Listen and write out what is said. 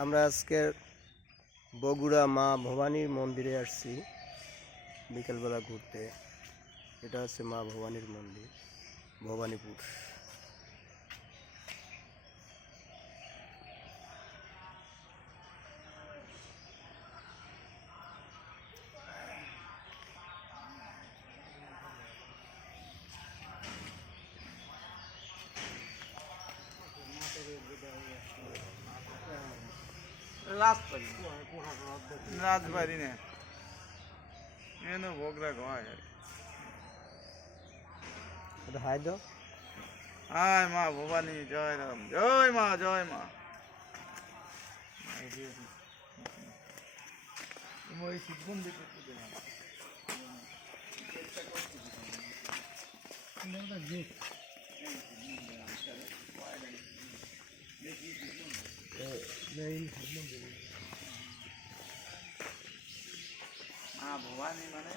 আমরা আজকে বগুড়া মা ভবানীর মন্দিরে আসছি বিকেলবেলা ঘুরতে। এটা হচ্ছে মা ভবানীর মন্দির, ভবানীপুর। রাজবাড়ি না এনে বগরা গয় হাই দাও। আয় মা ভবানী জয় রাম, জয় মা, জয় মা। মা ভবানী মানে